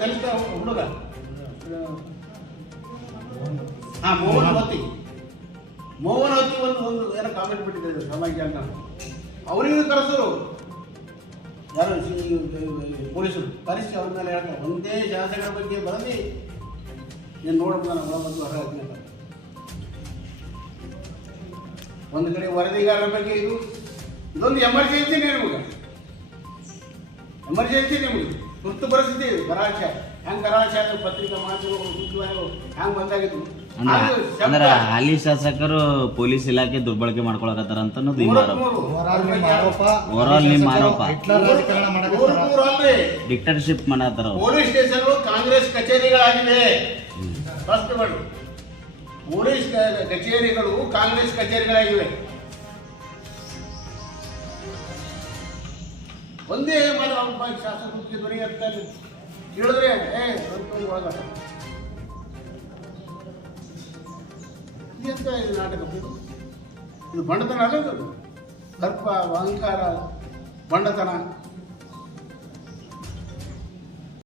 ದಲಿತ ಹುಡುಗ ಮೋಹನ್ ಹೊತ್ತಿ ಒಂದು ಏನೋ ಕಾಮೆಂಟ್ ಬಿಟ್ಟಿದ್ದಾರೆ ಸಮಾಜ ಅಂತ. ಅವರಿಗೂ ಕರೆಸರು ಯಾರು ಪೊಲೀಸರು ಕರೆಸಿ ಅವ್ರ ಮೇಲೆ ಹೇಳ್ತಾರೆ, ಒಂದೇ ಶಾಸಕರ ಬಗ್ಗೆ ಬರಲಿ ನೀನು ನೋಡಬೇಕು ನಾನು ಬಂದು ಹೊರ ಹಾಕ್ತೀನಿ. ಒಂದು ಕಡೆ ವರದಿಗಾರರ ಬಗ್ಗೆ ಇದೊಂದು ಎಮರ್ಜೆನ್ಸಿ ನಿಮಗೆ, ಎಮರ್ಜೆನ್ಸಿ ನಿಮಗೆ ತುರ್ತು ಪರಿಸ್ಥಿತಿ. ಗರಾಕ್ಷ ಹೆಂಗೆ ಗರಾಕ್ಷ ಪತ್ರಿಕಾ ಮಾಧ್ಯಮಗಳು ಸುದ್ದಿವಾಹಿನಿಗಳು ಹೆಂಗೆ ಬಂದಾಗಿತ್ತು. ಅಂದ್ರೆ ಹಾಲಿ ಶಾಸಕರು ಪೊಲೀಸ್ ಇಲಾಖೆ ದುರ್ಬಳಕೆ ಮಾಡ್ಕೊಳಕತ್ತಾರ ಅಂತ ಓವರಾಲ್ ನಿಮ್ಮ ಆರೋಪ. ಡಿಕ್ಟರ್ಶಿಪ್ ಮಾಡತ್ತಾರ. ಪೊಲೀಸ್ ಸ್ಟೇಷನ್ ಕಾಂಗ್ರೆಸ್ ಕಚೇರಿಗಳಾಗಿವೆ. ಪೊಲೀಸ್ ಕಚೇರಿಗಳು ಕಾಂಗ್ರೆಸ್ ಕಚೇರಿಗಳಾಗಿವೆ. ಒಂದೇ ಶಾಸಕರಿಗೆ ಧ್ವನಿ ಎತ್ತಾರೆ ಹೇಳಿದ್ರೆ ಒಳಗ ಎಂತ ಇದು ನಾಟಕ. ಇದು ಬಂಡತನ ಅಲ್ಲ, ಇದು ದರ್ಪ ಅಹಂಕಾರ ಬಂಡತನ.